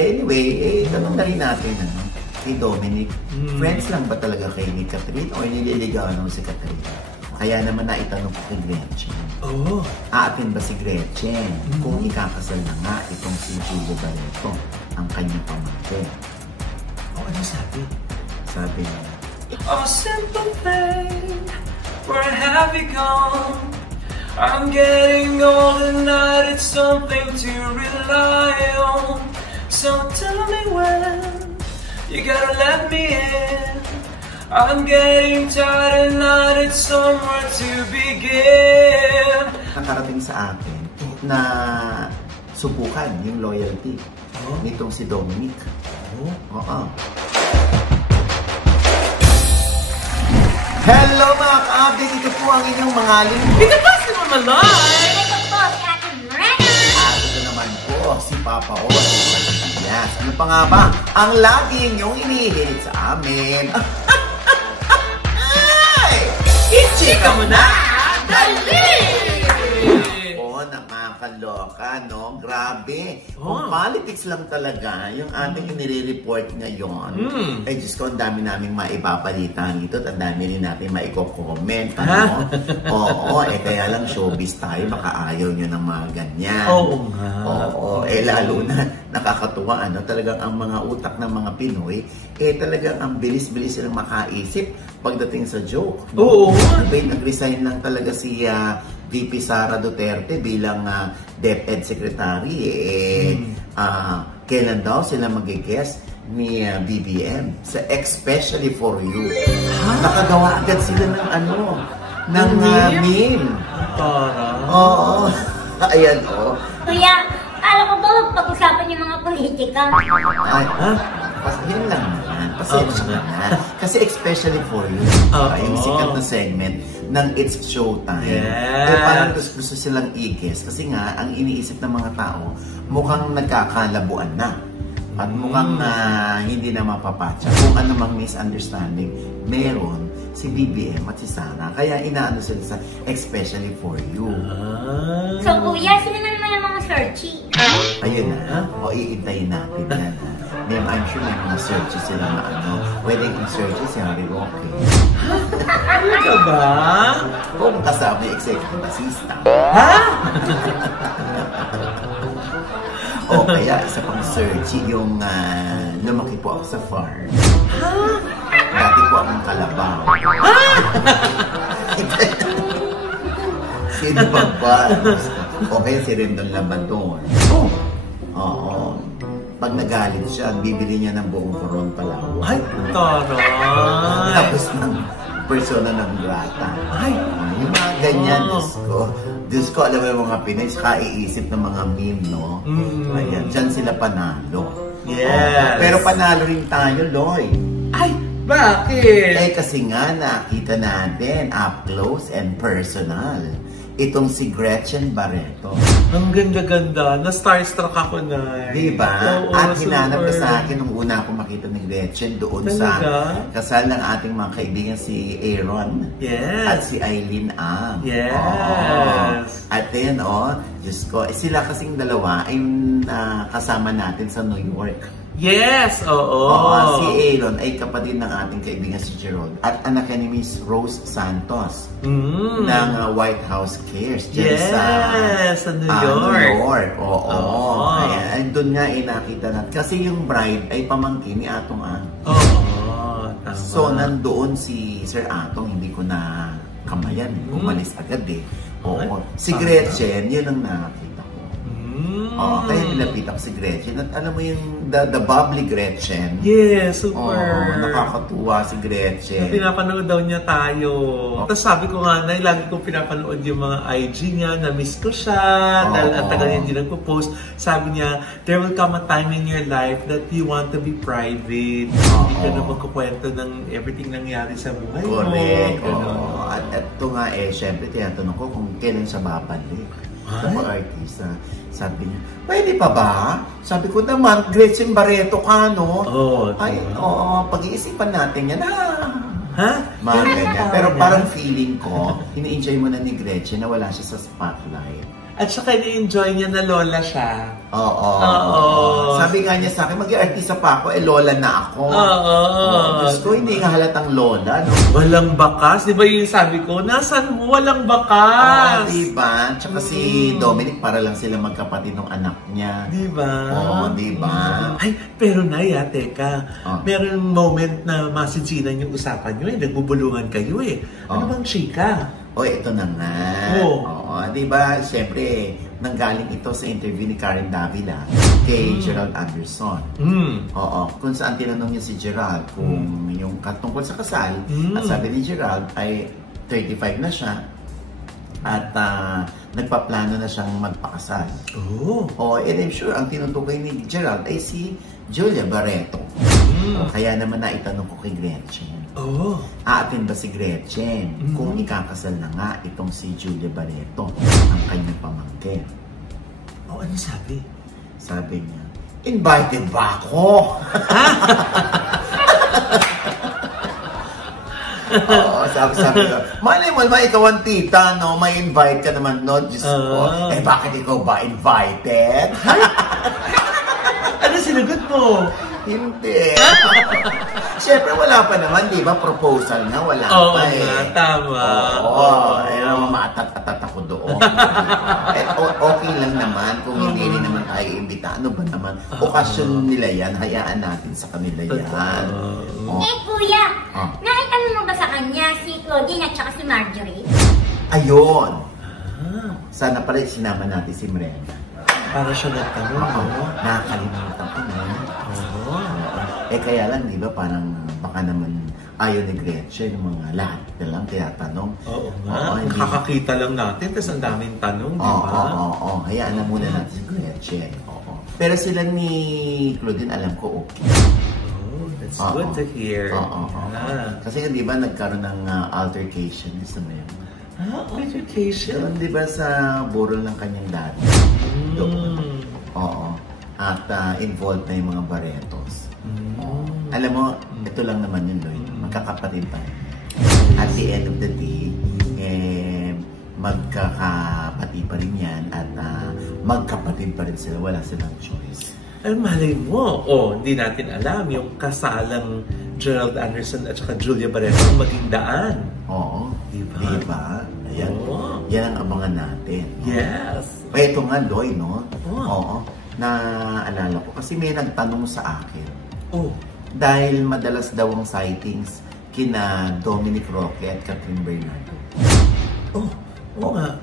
Anyway, tanong na rin natin, kay Dominic, friends lang ba talaga kay ni Catherine o nililigawan mo si Catherine? Kaya naman naitanong ko kay Gretchen. Aatin ba si Gretchen kung ikakasal na nga itong si Julio Barreto, ang kanyang pamangkin? Ano sabi? Sabi niya, oh, simple thing, where have you gone? I'm getting old and not it's something to rely on. So tell me when you gotta let me in. I'm getting tired and not it's somewhere to begin. Nakarating sa atin na subukan yung loyalty nitong si Dominic. Hello mga ka-update! Ito po ang inyong mga lingkod. Ito po si Mama Loy! Ito po si Ate Brenna! At ito naman po si Papa O. Yes, ano pa nga ba ang lagi inyong inihilit sa amin? Ay! Ichika mo na! Dali! Oo, nakakaloka, no? Grabe. Kung politics lang talaga, yung ating inire-report ngayon, ay Diyos ko, ang dami naming maibabalitan dito at ang dami rin natin maiko-comment, ano? Oo, kaya lang showbiz tayo, baka ayaw nyo ng mga ganyan. Oo nga. Oo, lalo na nakakatuwa, ano? Talagang ang mga utak ng mga Pinoy, talagang ang bilis-bilis silang makaisip pagdating sa joke. Oo. Nag-resign lang talaga si VP Sara Duterte bilang DepEd Secretary. Kailan daw sila mag-guest ni BBM sa Especially For You. Nakagawa agad sila ng ng meme. Oo. Ayan, Kuya, alam ko ba pag-usapan yung mga politika? Ay, yun lang naman. Pasensya na. Kasi Especially For You, yung sikat na segment ng It's Showtime. Kaya parang gusto silang i-guess. Kasi nga, ang iniisip ng mga tao, mukhang nagkakalabuan na. At mukhang hindi na mapapatcha. Kung ano mang misunderstanding, meron si BBM at si Sara. Kaya inaano sila sa Especially For You. So, kuya, sino na naman yung mga searchy? Ayun na. O, iintayin natin yan. I'm sure may mga searches sila na pwedeng i-searches si Harry Roque. Ano ka ba? Kung kasama yung executive assistant. O kaya isa pang search yung lumaki po ako sa farm. Dati po akong kalabaw. Sino ba? O kaya si Rendon Labador. Oo. Pag nagalit siya, bibili niya ng buong koron palawa. Ay, taray! Tapos ng persona ng grata. Ay! Yung mga ganyan, Diyos ko, alam mo yung mga Pinoy, kaiisip ng mga meme, no? Ayan, dyan sila panalo. Yes! Pero panalo rin tayo, Loy. Ay! Bakit? Kasi nga, nakita natin, up close and personal, itong si Gretchen Barreto. Ang ganda-ganda. Na-starstruck ako na. Diba? Oo, at hinanap ko super. sa akin nung una ako makita ni Gretchen doon Talaga? sa kasal ng ating mga kaibigan si Aaron. Yes. At si Eileen Ang. Yes. At then, Diyos ko, sila kasing dalawa ay kasama natin sa New York. Yes! Oo! Si Aaron ay kapatid ng ating kaibigan si Gerald at anak ni Miss Rose Santos ng White House Cares dyan sa New York. New York, Kaya doon nga nakita natin. Kasi yung bride ay pamangkin ni Atong Ang. Tama. So, nandoon si Sir Atong, hindi ko na kamayan. Umalis agad Si Gretchen, yun ang nakita. Kaya nilapitan ko si Gretchen. At alam mo yung the bubbly Gretchen. Yes, super. Nakakatuwa si Gretchen. Pinapanood daw niya tayo. Tapos sabi ko nga na, lagi kong pinapanood yung mga IG niya, na-miss ko siya. Dahil ang tagal niya hindi nagpo-post. Sabi niya, there will come a time in your life that you want to be private. Hindi ka na magkukwento ng everything nangyari sa buhay mo. Correct. At ito nga syempre tinatanong ko kung kailan siya babalik. Mga artista. Sabi niya, pwede pa ba? Sabi ko naman, Gretchen Barreto ka, no? Pag-iisipan natin yan. Mga ganyan. Pero parang feeling ko, ini-enjoy mo na ni Gretchen na wala siya sa spotlight. At saka ni-enjoy niya na lola siya. Oo. Oo. Sabi nga niya sa akin, mag-artista pa ako, lola na ako. Oo. Diyos ko, hindi nga halatang lola, no? Walang bakas. Di ba yung sabi ko, nasan mo? Walang bakas. Oo, diba? Tsaka si Dominic, para lang sila magkapatid ng anak niya. Di ba? Oo, diba? Ay, pero Naya, teka. Meron moment na masinsinan yung usapan nyo eh. Nagbubulungan kayo eh. Ano bang chika? O, ito na nga. Oo, diba? Siyempre, nanggaling ito sa interview ni Karen Davila kay Gerald Anderson. Oo, kung saan tinanong niya si Gerald kung yung tungkol sa kasal. At sabi ni Gerald ay 35 na siya at nagpaplano na siyang magpakasal. And I'm sure ang tinutukoy ni Gerald ay si Julia Barreto. Kaya naman naitanong ko kay Gretchen. Aatin ba si Gretchen kung ikakasal na nga itong si Julia Barreto, ang kanyang pamangkin? Ano sabi? Sabi niya, invited ba ako? Sabi ko, malay mo naman ikaw ang tita, no? May invite ka naman, no? Diyos ko. Bakit ikaw ba invited? Ano sinagot mo? Hindi. Siyempre, wala pa naman, di ba? Proposal nga, wala pa eh. Oo, tama. Oo, matat-atat ako doon. Okay lang naman kung hindi rin naman tayo imbita. Ano ba naman? Okasyon nila yan, hayaan natin sa kanila yan. Kuya, naitanong mo ba sa kanya si Claudine at saka si Marjorie? Ayun. Sana pala sinama natin si Miranda. Para siya nagtanong, no? Nakakalimutan ko na. Kaya lang, di ba, parang baka naman ayaw ni Gretchen, yung mga lahat na lang tinatanong. Oo nga, nakakakita lang natin, tapos ang daming tanong, di ba? Oo, hayaan na muna natin si Gretchen. Pero sila ni Claudine, alam ko okay. That's good to hear. Kasi di ba, nagkaroon ng altercation sa mga altercation? Di ba sa burol ng kanyang dati? Doon. At involved na yung mga Barretos. Alam mo, ito lang naman yun, Lloyd. Magkakapatid tayo. At the end of the day, magkakapatid pa rin yan at magkapatid pa rin sila. Wala silang choice. Ay, malay mo. Hindi natin alam yung kasalang Gerald Anderson at saka Julia Barreto ang maging daan. Diba? Ayan. Yan ang abangan natin. Yes. Ito nga, Lloyd, no? Naalala ko. Kasi may nagtanong sa akin. Dahil madalas daw ang sightings kina Dominic Roque at Catherine Bernardo.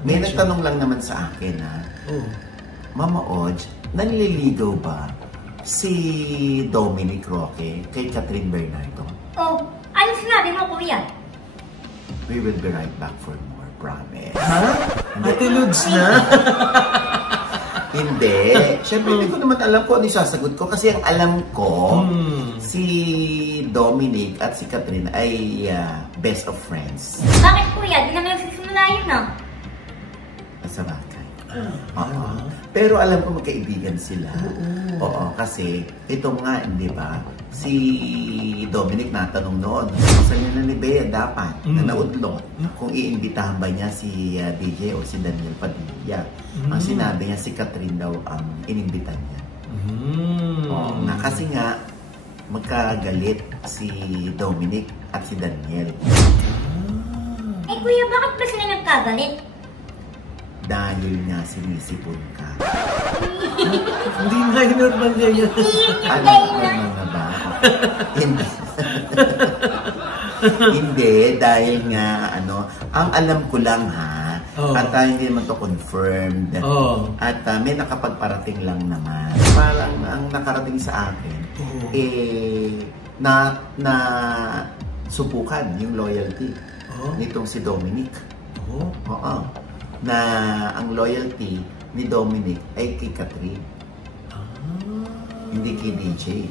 May nagtanong lang naman sa akin, Mama Oj, nanliligaw ba si Dominic Roque kay Catherine Bernardo? Ano sinabi mo, Kuya? We will be right back for more, promise. Ate Lods na? Hindi. Siyempre, hindi ko naman alam ko ano yung sasagot ko. Kasi ang alam ko, si Dominic at si Catherine ay best of friends. Bakit, Kuya? Di naman nagsisimula yun, no? Sa bagay. Pero alam ko magkaibigan sila. Kasi ito nga, di ba? Si Dominic natanong noon, saan nila ni Bea dapat na naudlot kung iimbitahan ba niya si DJ o si Daniel Padilla. Ang sinabi niya, si Catherine daw ang inimbitan niya. Kasi nga, magkagalit si Dominic at si Daniel. Kuya, bakit ba sila nagkagalit? Dahil nga sinisipon ka. Hindi nga yun normal niya yan. Normal na ba? Hindi, dahil nga, ang alam ko lang at hindi naman to confirmed. At may nakapagparating lang naman. Parang ang nakarating sa akin, na subukan yung loyalty nitong si Dominic. Na ang loyalty ni Dominic ay kay Catherine. Hindi kay DJ.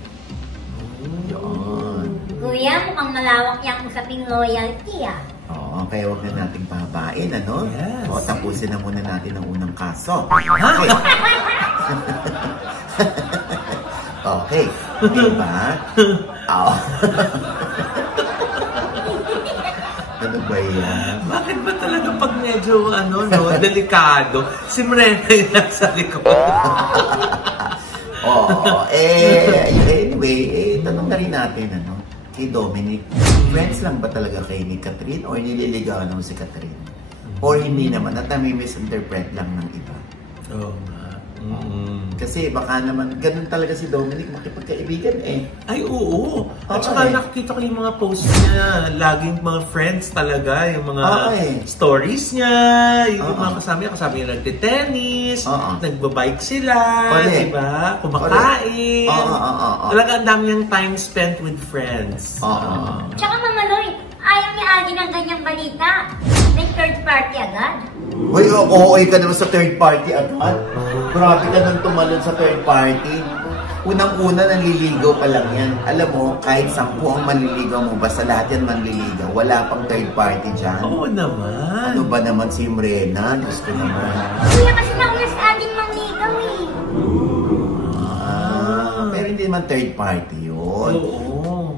Yun. Kuya, mukhang malawak yung usaping loyalty, Kaya huwag na nating pahabain, ano? Yes. Tapusin na muna natin ang unang kaso. Okay. Okay. Diba? Ano ba yan? Bakit ba talaga lang pag medyo, delikado. Si Mrena yung nasa likod. Anyway, tanong na rin natin, kay Dominic, friends lang ba talaga kay ni Catherine or nililigawan mo si Catherine? Or hindi naman, at may misinterpret lang ng iba? Oo nga. Kasi baka naman, ganun talaga si Dominic makipagkaibigan Ay, oo. At saka nakikita ko yung mga posts niya, laging mga friends talaga, yung mga stories niya, yung mga kasama niya nagte-tennis, nagbabike sila, diba? Kumakain. Talaga ang dami niyang time spent with friends. Tsaka Mama Loy, ayaw ni Aldi ng ganyang balita. May third party agad. Uy, oo, ka naman sa third party agad. Grabe ka nang tumalon sa third party. Unang-una, nanliligaw pa lang yan. Alam mo, kahit 10 ang manliligaw mo, basta lahat yan manliligaw. Wala pang third party dyan. Oo naman. Ano ba naman si Mrena? Gusto naman. Kuya, kasi nauna sa ating manligaw Pero hindi naman third party yun. Oo.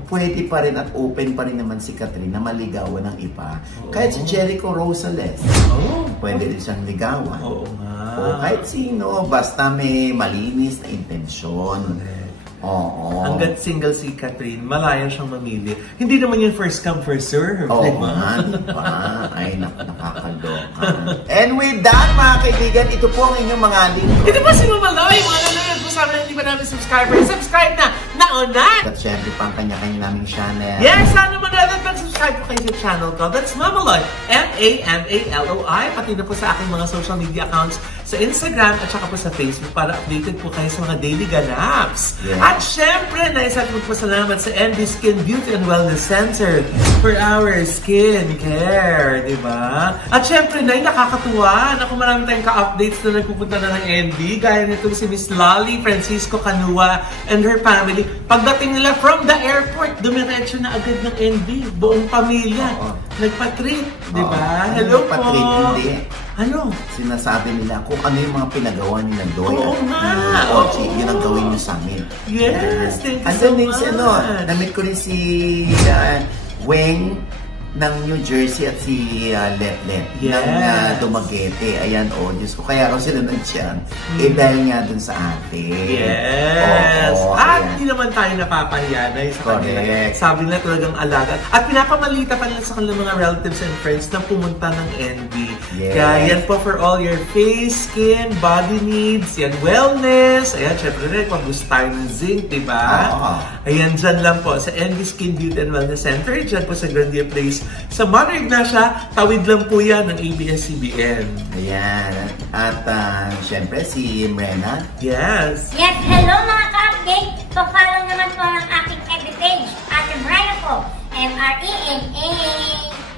Pwede pa rin at open pa rin naman si Catherine na maligawan ng iba. Kahit si Jericho Rosales, pwede rin siyang ligawan. Oo nga. O kahit sino, basta may malinis na intensyon. Oo. Hanggat single si Catherine, malaya siyang mamili. Hindi naman yung first come, first serve. Oo nga, diba? Ay, nakakaloka. And with that, mga kaibigan, ito po ang inyong mga lingkod. Ito po si Mama Loy, mga nanonood po sa amin, hindi ba namin subscribers? Subscribe na! Nauna! At syempre, pang kanya-kanya naming channel. Yes, sana manood at subscribe po kayo sa channel ko. That's Mama Loy, M-A-M-A-L-O-I. Pati na po sa aking mga social media accounts sa Instagram at saka po sa Facebook para updated po kayo sa mga daily ganaps. Yeah. At syempre, naisat po salamat sa MD Skin Beauty and Wellness Center for our skin care, di ba? At syempre, nakakatuwa. Naku, marami tayong ka-updates na nagpupunta na ng MD. Gaya nitong si Miss Lali Francisco Canua and her family. Pagdating nila from the airport, dumiretso na agad ng MD. Buong pamilya. Nagpa-treat, di ba? Hello po. Nagpa-treat, hindi. Ano? Sinasabi nila kung ano yung mga pinagawa nila doon. Oo nga. Yun ang gawin nyo sa amin. Yes, thank you so much. Namit ko rin si Weng ng New Jersey at si Letlet ng Dumaguete. Ayan, Diyos ko. Kaya raw sila nandiyan. Dahil nga dun sa atin. Yes. At hindi naman tayo napapahiyanay sa kanila. Sabi nila talagang alaga. At pinapamalita pa nila sa kanilang mga relatives and friends na pumunta ng NB. Yes. Kaya yan po for all your face, skin, body needs, yan, wellness. Ayan, syempre rin, mag-gusto tayo ng zinc, diba? Ayan, dyan lang po sa NB Skin Beauty and Wellness Center. Dyan po sa Grandia Place. Sa Mother Ignacia, tawid lang po yan ng ABS-CBN. Ayan. At syempre, si Mrena. Yes. Yes, hello mga ka-update. Pa-follow naman po ng aking FB page. Ate Mrena po. M-R-E-N-A.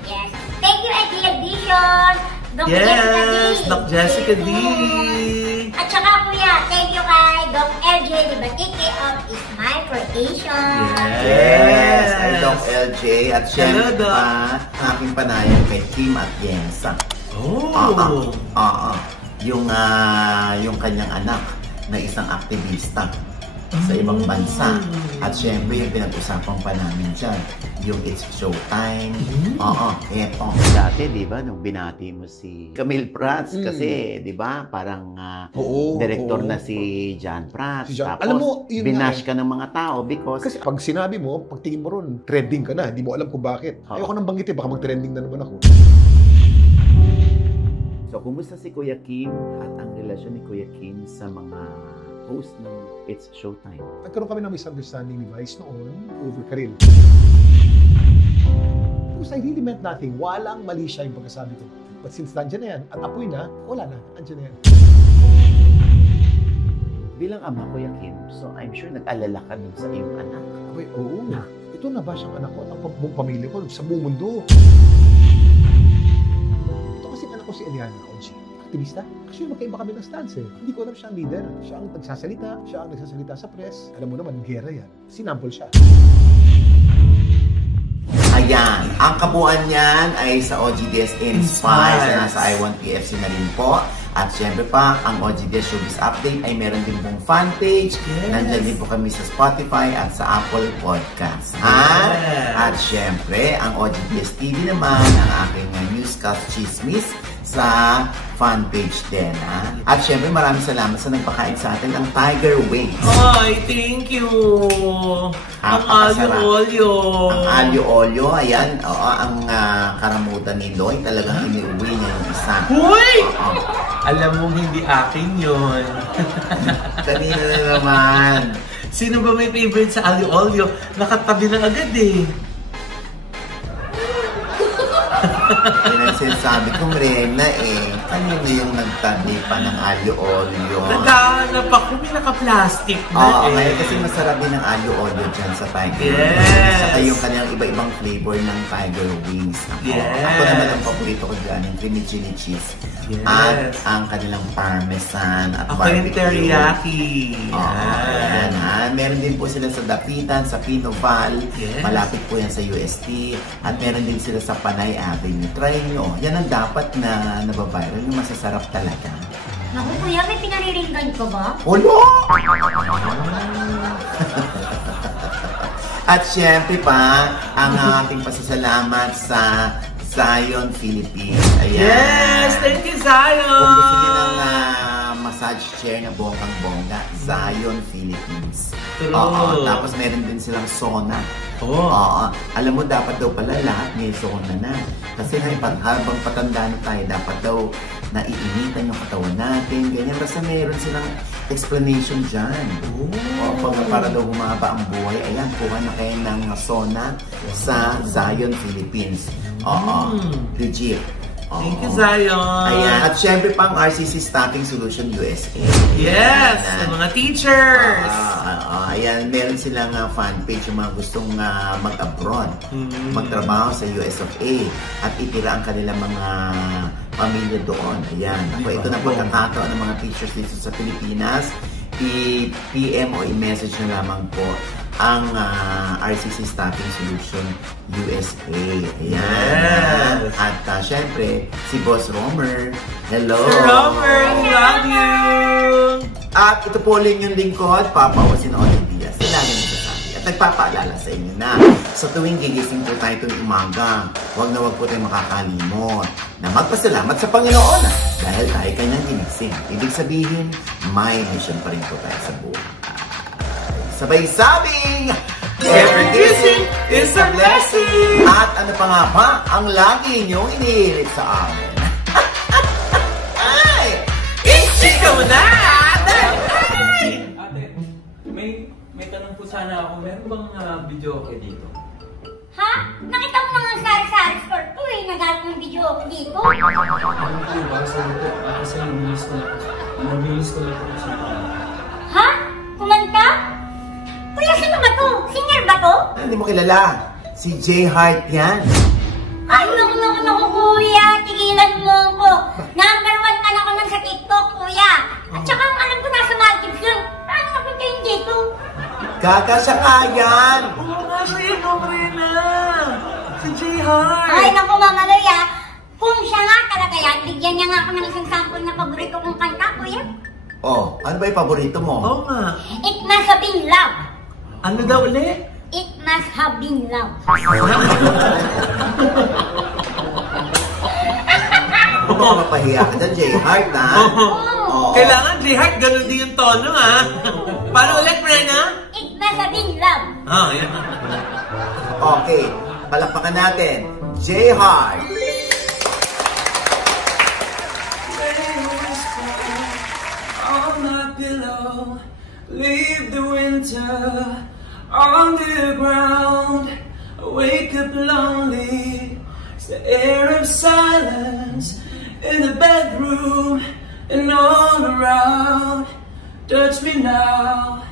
Yes. Thank you, Idea Vision. Doc Jessica D. At saka kuya, thank you kay Doc LJ Libatike of Smile Creation. Yes, ay Doc LJ. At syempre aking panayang kay Kim Atienza. Yung kanyang anak na isang aktivista sa ibang bansa. At syempre, yung pinag-usapan pa namin dyan, yung It's Showtime. Eto. Dati, di ba, nung binati mo si Camille Prats, kasi, di ba, parang director na si John Prats. Si John. Tapos, Alam mo, binash ka ng mga tao because... Kasi pag sinabi mo, pag tingin mo ron, trending ka na. Hindi mo alam kung bakit. Ayoko nang banggitin, baka mag-trending na naman ako. So, kumusta si Kuya Kim at ang relasyon ni Kuya Kim sa mga host ng It's Showtime? Nagkaroon kami ng misunderstanding ni Vice noon over Karil. Because I really meant nothing. Walang mali siya yung pagkasabi ko. But since nandiyan na yan, at apoy na, wala na. Nandiyan na yan. Bilang ama, Kuya Kim, so I'm sure nag-alala ka dun sa iyong anak. Abay, oo. Ito na ba siyang anak ko at ang buong pamilya ko sa buong mundo? Ito kasi anak ko si Eliana, OG. Aktivista. Actually, magkaiba kami ng stance eh. Hindi ko alam siya ang leader. Siya ang nagsasalita sa press. Alam mo naman, gera yan. Sinampol siya. Ayan, ang kabuuan niyan ay sa OGDS Inspire na nasa I1PFC na rin po. At syempre pa, ang OGDS Showbiz Update ay meron din pong fan page. Nandiyan din po kami sa Spotify at sa Apple Podcast. At syempre, ang OGDS TV naman, ang aking newscast chismis sa fan page din. At syempre, maraming salamat sa nagpakain sa atin ang Tiger Wings. Ay, thank you! Ang alyo-olyo. Ang alyo-olyo, ayan, ang karamutan ni Loy, talagang iniuwi niya yung isa. Uy! Alam mo, hindi akin yun. Kanina na naman. Sino ba may favorite sa alyo-olyo? Nakatabi na agad eh. Yun ang sinasabi kong Rena eh. Kanina yung nagtabi pa ng alyo-olyo. Nagkahanap ako, may naka-plastic na ngayon kasi masarap din ang alyo-olyo dyan sa Tiger Yes! Wings. Saka yung kanilang iba-ibang flavor ng Tiger Wings. Yes! Ako naman ang paborito ko dyan, yung creamy chili cheese. Yes! At ang kanilang parmesan at ako yung teriyaki. Ayan. Meron din po sila sa Dapitan, sa Pinoval. Yes! Malapit po yan sa UST. At meron din sila sa Panay Avenue. Try nyo. Yan ang dapat na nabaviral. Yung masasarap talaga. Naku kuya, may pinariringgan ka ba? Ulo! At syempre pa, ang ating pasasalamat sa Zion Philippines. Ayan. Yes! Thank you, Zion! Kung gusto niyo ng massage chair na bonggang-bongga, Zion Philippines. True. Oo, tapos meron din silang sauna. Oo. Alam mo, dapat daw pala lahat may sauna na. Kasi habang patanda na tayo, dapat daw naiinitan yung katawan natin, ganyan. Basta meron silang explanation dyan. Para daw humaba ang buhay. Ayan, kuha na kayo ng sauna sa Zion Philippines. Oo. Legit. Thank you, Zion. Ayan. At syempre pang RCC Staffing Solution USA. Yes! Sa mga teachers! Ayan, meron silang fan page yung mga gustong mag-abroad, magtrabaho sa US of A, at itira ang kanilang mga pamilya doon. Ayan. Ito na pagkakataon ng mga teachers dito sa Pilipinas. I-PM o i-message na lamang po ang RCC Staffing Solution USA. Ayan. Yes. At syempre, si Boss Romer. Hello! Sir Romer, love you! At ito po ulit yung lingkod, Papa Osin Diaz. Lagi nagsasabi at nagpapaalala sa inyo na sa tuwing gigising po tayo tuwing umaga, huwag na huwag po tayo makakalimot na magpasalamat sa Panginoon dahil tayo kanyang ginising. Ibig sabihin, may mission pa rin po tayo sa buhay. Sabay sabing, every gising is a blessing! At ano pa nga ba ang lagi niyong inihirit sa amin? Ay! Ichika mo na! Ate, may tanong po sana ako. Meron bang video okay dito? Ha? Nakita mo na nga ang sari-sari store ko eh. Nagalit ng video ako dito. Ano po ba? Sabi ko, kasi namilis ko na po siya. Ha? Kumanta? Kuya, sino ba to? Singer ba to? Hindi mo kilala. Si J. Hart yan. Ay, naku, kuya. Tigilan mo ko. Number 1 ka na ko lang sa TikTok, kuya. At saka, alam ko nasa Maldives yun. Paano napunta yun dito? Kakasya ka yan. Oo nga siya, Rena! Si J-Heart! Ay, naku, Mama Loya. Kung siya nga talaga yan, bigyan niya nga ako ng isang sample na paborito kong kanta, kuya. Oh, ano ba yung paborito mo? Oo nga. It must have been love. Ano daw ulit? It must have been love. Oo, mapahiya ka dyan, J. Hart, ha? Oo. Kailangan, J-Heart, ganun din yung tono, ha? Paano ulit, Rena? It must have been love. Yan. Okay, palakpakan natin. J. Hart. On my pillow, leave the winter on the ground. I wake up lonely, it's the air of silence in the bedroom and all around. Touch me now,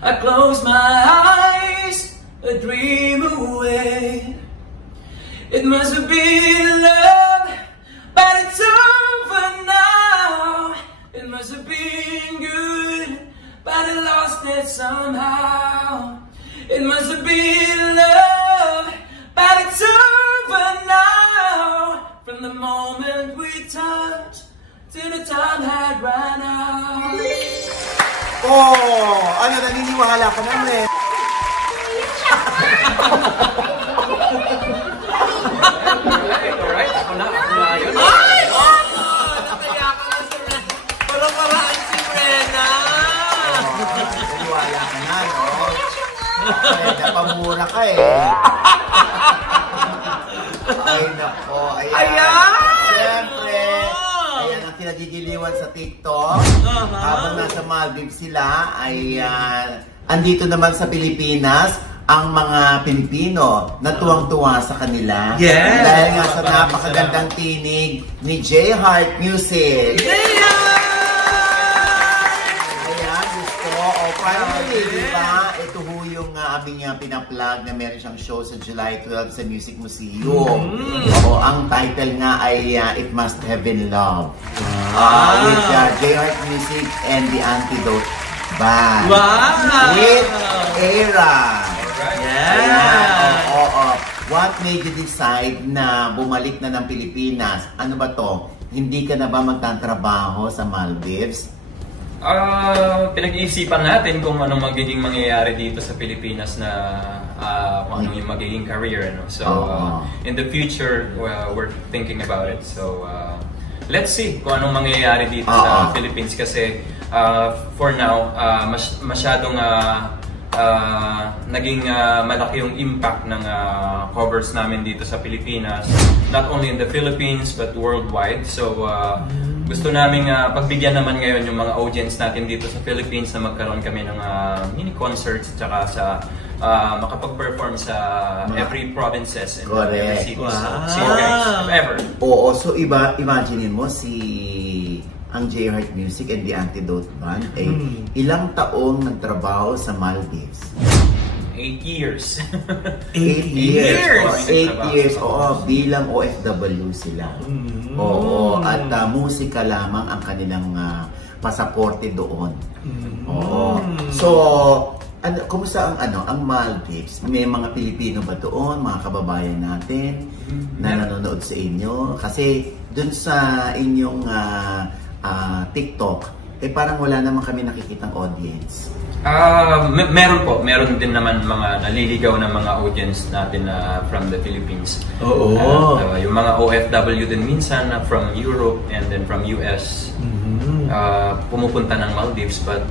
I close my eyes, I dream away. It must have been love, but it's over now. It must have been good, but I lost it somehow. It must have been love, but it's over now. From the moment we touched till the time had run out. Oh, ano, naniniwala ka naman. Alright, ako na yun. Ay! Nakaya ka na si Rena. Parang-paraan si Rena. Naniniwala ka na, no? Ay, napamura ka eh. Ay, nako, ayan. Siyempre, ayan ang kinagigiliwan sa TikTok. Habang nasa Maldives sila, ay andito naman sa Pilipinas ang mga Pilipino na tuwang-tuwa sa kanila. Yes! Dahil nga sa napakagandang tinig ni J Heart Music. Ayan, gusto. O, finally, diba? Ito ho yung aming pinaplug na meron siyang show sa July 12 sa Music Museum. O, ang title nga ay It Must Have Been Love. With J Heart Music and The Antidote Band. Wow! With Era. Yeah! Oo. What made you decide na bumalik na ng Pilipinas? Ano ba to? Hindi ka na ba magtatrabaho sa Maldives? Pinag-iisipan natin kung anong magiging mangyayari dito sa Pilipinas na kung ano yung magiging career. No? So, in the future, we're thinking about it. So, let's see kung anong mangyayari dito sa Philippines kasi for now, masyadong naging malaki yung impact ng covers namin dito sa Pilipinas, not only in the Philippines but worldwide. So gusto namin pagbigyan naman ngayon yung mga audience natin dito sa Philippines na magkaroon kami ng mini concerts at saka sa makapag-perform sa every provinces and every cities. Wow. So, see you guys if ever. Oo, so imagine mo ang J Heart Music and The Antidote Band ay ilang taong nagtrabaho sa Maldives? 8 years. 8 years. 8 years. Oo, bilang OFW sila. Oo, at musika lamang ang kanilang pasaporte doon. Oo. So, kumusta ang Maldives? May mga Pilipino ba doon, mga kababayan natin na nanonood sa inyo? Kasi dun sa inyong TikTok, parang wala naman kami nakikitang audience. Meron po. Meron din naman mga naliligaw na mga audience natin from the Philippines. Yung mga OFW din minsan from Europe and then from US. Pumupunta ng Maldives but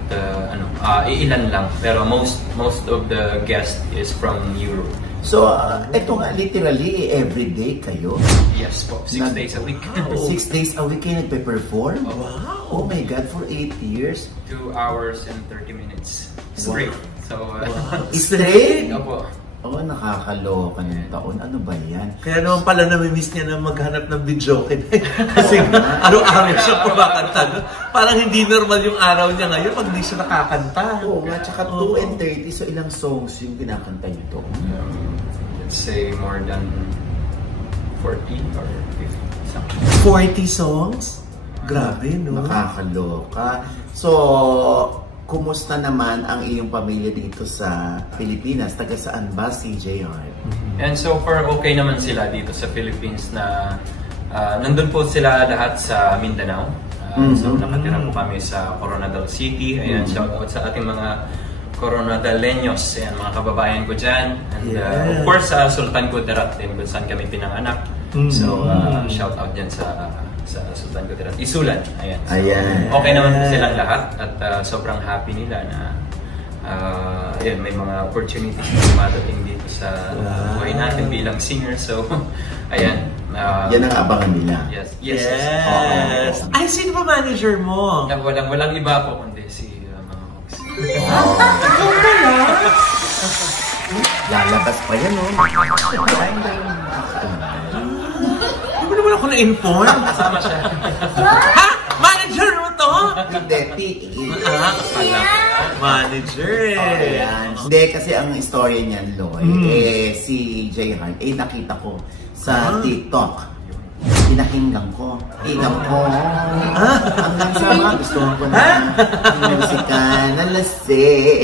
iilan lang. Pero most of the guest is from Europe. So, ito nga, literally, everyday kayo? Yes po, 6 days a week. 6 days a week kayo nagpe-perform? Wow! Oh my God, for 8 years? 2 hours and 30 minutes straight. So, straight? Opo. Oo, nakakaloka ng taon. Ano ba yan? Kaya naman pala namimiss niya na maghanap ng videoke. Kasi araw-araw siya pumakanta. Parang hindi normal yung araw niya ngayon pag di siya nakakanta. Oo nga, tsaka 2 and 30, so ilang songs yung kinakanta niyo to? Let's say more than 40 or 50 something. 40 songs? Grabe, no? Nakakaloka. So, kumusta naman ang iyong pamilya dito sa Pilipinas? Taga saan ba si J Heart? And so far, okay naman sila dito sa Philippines na nandun po sila lahat sa Mindanao. So nakatira po kami sa Coronadal City. Ayan, shout out sa ating mga Coronadaleños, ayan, mga kababayan ko dyan. And of course, sa Sultan Kudarat din kung saan kami pinanganak. So shout out dyan sa Sultan Kudarat. Isulan. Ayan. So, okay naman po silang lahat at sobrang happy nila na ayan, may mga opportunities na dumadating dito sa buhay natin bilang singer. So, ayan. Yan ang abangan nila. Yes. Ay, sino ba manager mo? Walang iba po kundi si mga Hawks. Ikaw pala? Lalabas pa yan, no? Hindi mo naman ako na-inform. Kasama siya. Ha? Manager mo to? Hindi, Piki. Manager eh. Hindi, kasi ang istorya niyan, Loy, si J Heart, nakita ko sa TikTok. Pinakinggan ko. Hanggang sa mga gusto ko na musika na lasing.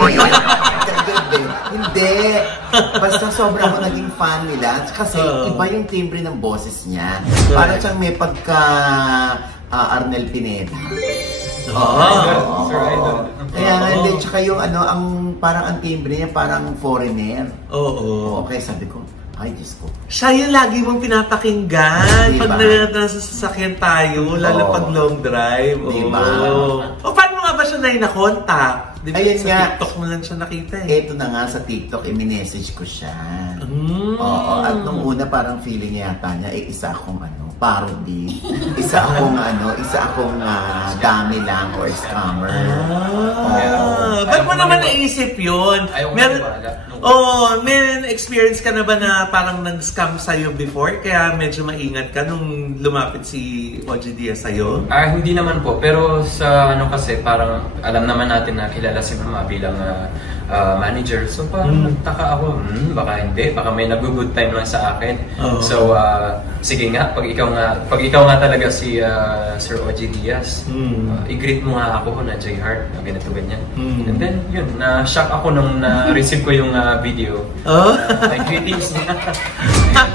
Hindi. Basta sobrang ako naging fan nila. Kasi iba yung timbre ng boses niya. Parang siyang may pagka Arnel Pineda. Sir Idol. Kaya nga, hindi, tsaka yung parang ang timbre niya, parang foreigner. Oo. Okay, sabi ko, ay, Diyos ko. Siya yung lagi mong pinapakinggan Diba? pag nasa sasakyan tayo, lalo pag long drive. Diba? O paano nga ba siya na-contact? Diba? Ayun sa nga. TikTok mo lang siya nakita Ito na nga sa TikTok, i-message ko siya. Oo, at nung una parang feeling yata niya, isa akong parody. Isa akong dami lang or scammer. Ba't mo naman naisip yun? May experience ka na ba na parang nag-scam sa'yo before? Kaya medyo maingat ka nung lumapit si OG Diaz sa'yo? Hindi naman po, pero sa kasi parang alam naman natin na kilala si Mama bilang manager. So parang nagtaka ako, baka hindi, baka may nag-good time lang sa akin. So sige nga, pag ikaw nga talaga si Sir OG Diaz, i-greet mo nga ako na J Heart, ganito ganyan. And then yun, na-shock ako nung na-receive ko yung video. Like greetings niya.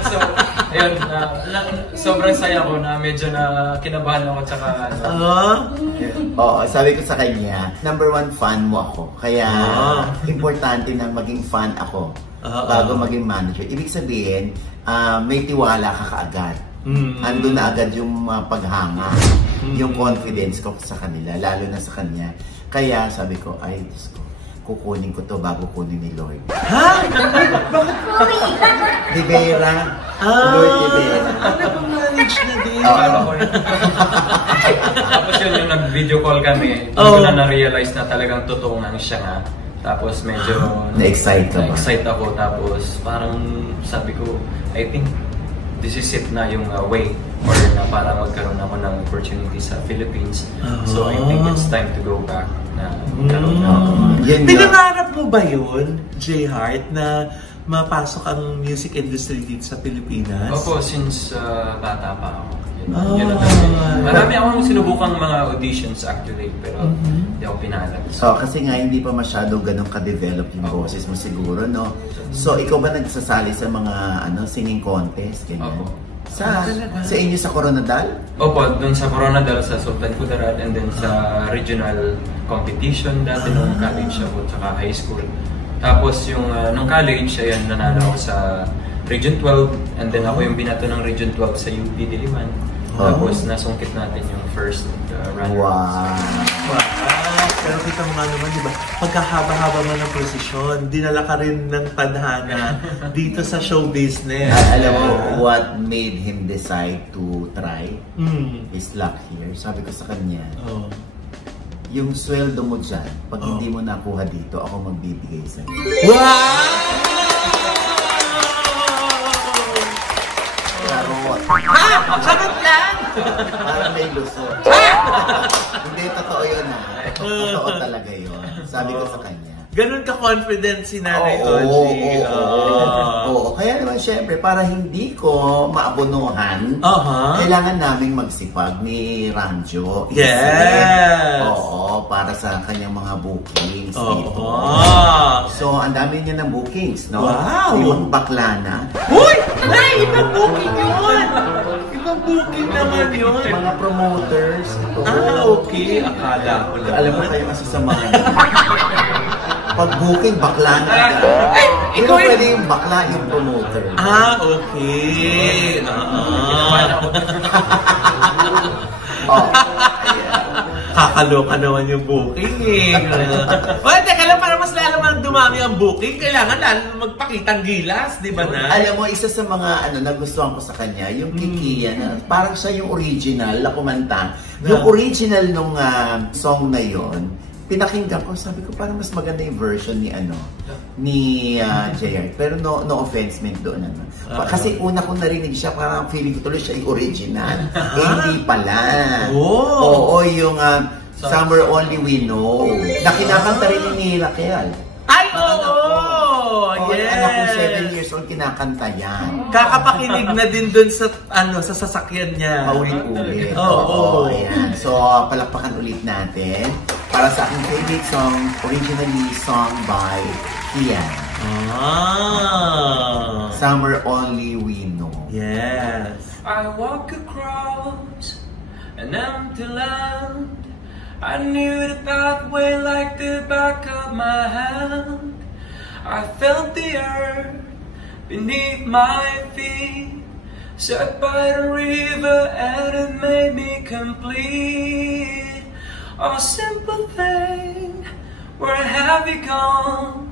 So ayun, sobrang saya ko na medyo na kinabahan ako tsaka Oo, sabi ko sa kanya, #1 fan mo ako. Kaya importante na maging fan ako bago maging manager. Ibig sabihin, may tiwala ka kaagad. Andun na agad yung paghanga, yung confidence ko sa kanila, lalo na sa kanya. Kaya sabi ko, ay, Diyos ko, kukunin ko to bago kunin ni Lord. Ha? Di Vera. Lord Di Vera. Manage na din. Tapos yun, yung nag-video call kami, hindi ko na na-realize na talagang totoo nga siya nga. Tapos medyo na-excite ka ba? Na-excite ako, tapos parang sabi ko, I think this is it na yung way or na parang magkaroon ako ng opportunity sa Philippines. So I think it's time to go back na magkaroon ako. Pinangarap mo ba yun, J Heart, na mapasok ang music industry dito sa Pilipinas? Opo, since bata pa ako. Yun marami akong sinubukang mga auditions actually, pero hindi ako pinalad. So, kasi nga hindi pa masyado ganun ka-develop yung boses mo siguro, no? So, ikaw ba nagsasali sa mga singing contest? Ganyan? Opo. Sa inyo sa Coronadal? Opo, dun sa Coronadal, sa Sultan Kudarat, and then sa regional competition dati nung college ako, tsaka high school. Tapos yung nung college, ayan, nanalo ako sa Region 12, and then ako yung binato ng Region 12 sa UP Diliman. Tapos nasungkit natin yung first runner. Wow! Pero kita mo nga naman, di ba? Pagkahaba-haba mo ng posisyon, dinala ka rin ng tadhana dito sa show business. Alam mo, what made him decide to try his luck here? Sabi ko sa kanya, yung sweldo mo dyan, pag hindi mo nakuha dito, ako magbibigay sa'yo. Wow! Sagot lang! Parang may lusot. Hindi, totoo yun Totoo talaga yun. Sabi ko sa kanya. Ganun ka-confident si Nanay OG. Oo. Kaya naman syempre, para hindi ko maabonohan, kailangan naming magsipag ni Ranjo. Yes! Oo, para sa kanyang mga bookings dito. So, ang dami niya ng bookings, no? Wow! Yung bakla na. Uy! Ay, ibang booking yun! Ibang booking naman yun. Mga promoters. Ito. Okay. Akala ko lang. Alam mo kayo masasamahan. Pag booking, bakla na. Ikaw pwede yung bakla yung promoter. Okay. Kakaloka naman yung booking Well, teka lang, para mas lalo man dumami ang booking, kailangan lalo magpakitang gilas, di ba na? Alam mo, isa sa mga nagustuhan ko sa kanya, yung Kikiya na parang siya yung original na kumanta. Yung original nung song na yon, pinakinggan ko, sabi ko parang mas maganda yung version ni JR. Pero no offense meant doon. Kasi una kong narinig siya, parang feeling ko tuloy siya yung original. Hindi pala. Oo, yung Somewhere Only We Know. Na kinakanta rin ni Raquel. Ay, oo! Yes! Anak kong 7 years old, kinakanta yan. Kakapakinig na din dun sa sasakyan niya. Paulit-ulit. Oo. Ayan. So, palakpakan ulit natin. Para sa aking favorite song, originally sung by Kian. Somewhere Only We Know. Yes. I walk across an empty land. I knew the pathway like the back of my hand. I felt the earth beneath my feet, sat by the river and it made me complete. Oh, simple thing, where have you gone?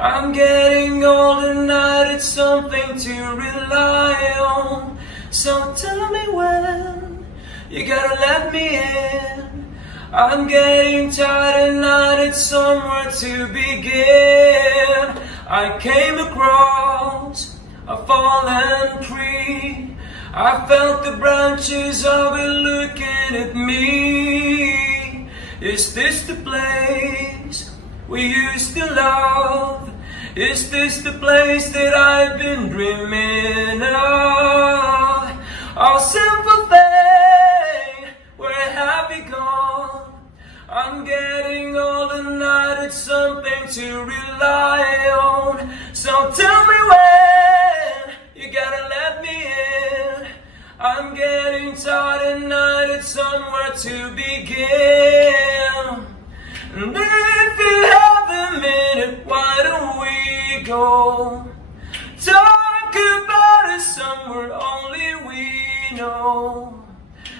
I'm getting old and I need something to rely on. So tell me when you gotta let me in. I'm getting tired and I need somewhere to begin. I came across a fallen tree. I felt the branches of it looking at me. Is this the place we used to love? Is this the place that I've been dreaming of? Oh, simple thing, where have you gone? I'm getting old and I need something to rely on. So tell me when you gotta let me in. I'm getting tired and I need somewhere to begin. And if you have a minute, why don't we go talk about it somewhere only we know?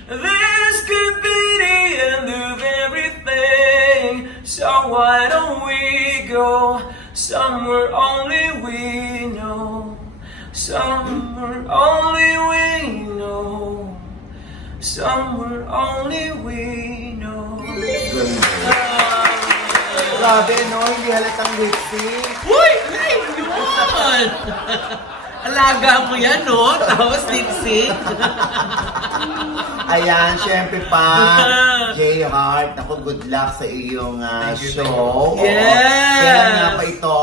This could be the end of everything, so why don't we go somewhere only we know? Somewhere only we know. Somewhere only we know. Grabe, no? Hindi halatang lip-sync. Uy! Ay, yun! Alaga mo yan, no? Tapos lip-sync. Ayan, syempre pa, J Heart, naku, good luck sa iyong show. Yes! Kailan nga pa ito?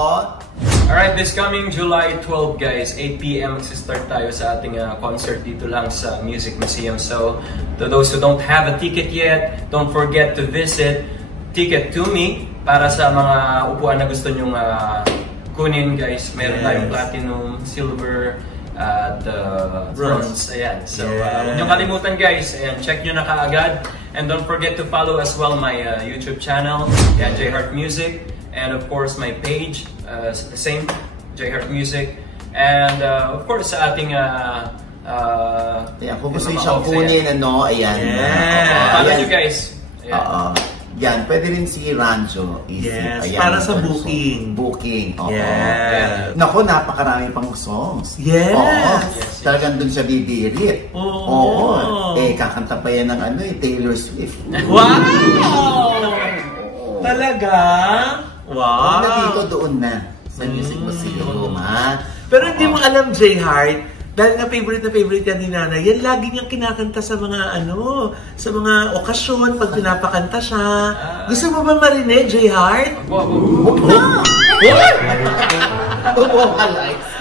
Alright, this coming July 12, guys, 8 p.m. magsistart tayo sa ating concert dito lang sa Music Museum. So, to those who don't have a ticket yet, don't forget to visit Ticket to Me para sa mga upuan na gusto nyong kunin, guys. Meron tayong platinum, silver, at bronze. Ayan. So, huwag nyo kalimutan, guys. Ayan, check nyo na kaagad. And don't forget to follow as well my YouTube channel, J Heart Music. And of course, my page, the same, J Heart Music. And of course, sa ating kung gusto nyo siyang kunin, ano, ayan. Follow nyo, guys. Yan, pwede rin si Ranjo. Yes, ayan, para sa booking. Booking, oo. Yes. Naku, napakarami pang songs. Yes. Oo. Talagang dun siya bibirit. Oo. Kakanta pa yan ng Taylor Swift. Wow! Talaga? Wow! Kung dito, doon na. Sa Music Museum, ha? Pero hindi mo alam, J Heart, dahil na favorite yan ni Nana, yan lagi niyang kinakanta sa mga sa mga okasyon pag pinapakanta siya. Gusto mo ba marinig, J Heart? Huwag na! Vocalize.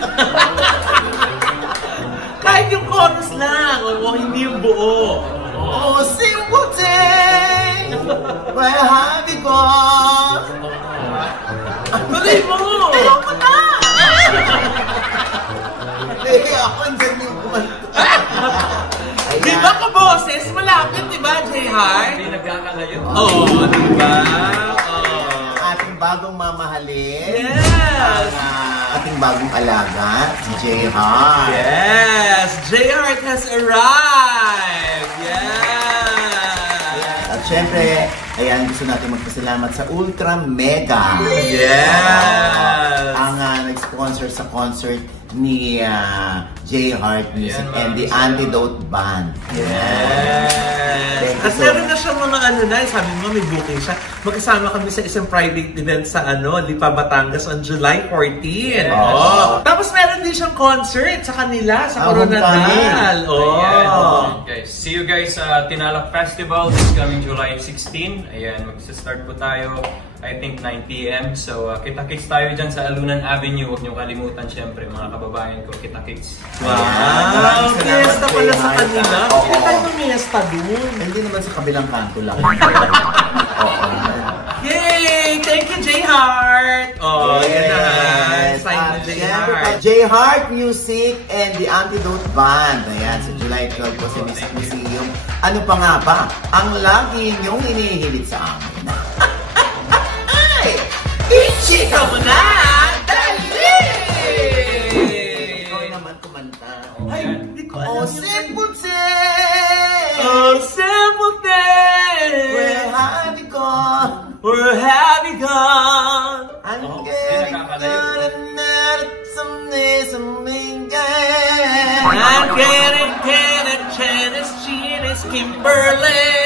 Kahit yung chorus lang, o hindi yung buo. Oh, simple thing, where have you gone? Tuloy mo! Ayaw mo na! Ako ang galing kumanta. Di ba ka boses? Malapit, di ba, J Heart? Hindi nagkakalayo. Oo, di ba? Ating bagong mamahalin. Yes! Ating bagong alaga, si J Heart. Yes! J Heart has arrived! Yes! At syempre, ayan, gusto natin magpasalamat sa Ultra Mega. Yes! Ang nag-sponsor sa concert ni J Heart Music and the Antidote Band. Yes! At meron na siya mga sabi mo, may booking siya. Magkasama kami sa isang private event sa Lipa, Batangas on July 14. Yes. Tapos meron din siyang concert sa kanila, sa Coronadal. Guys, see you guys sa Tinalak Festival this coming July 16. Ayan, magsa-start po tayo, I think 9 p.m. So, kita-kits tayo dyan sa Alunan Avenue. Huwag niyo kalimutan, syempre, mga kababayan ko, kita-kits. Wow! Fiesta pala sa kanila. Hindi tayo mag-fiesta dun. Hindi naman sa kabilang kanto lang. Yay! Thank you, J Heart! Yan na. Sign to J Heart. J Heart Music and the Antidote Band. Ayan, sa July 12 po sa Music Museum. Ano pa nga ba ang lagi niyong inihilit sa amin? Ay! Ichika mo na! Dali! Ikaw naman kumanta. Ay, hindi ko Oh, alam. simple thing! Oh, simple thing! Where have you gone? Where have you gone? I'm Oh, getting pinakakalayo. someday, I'm getting tennis, Kimberly.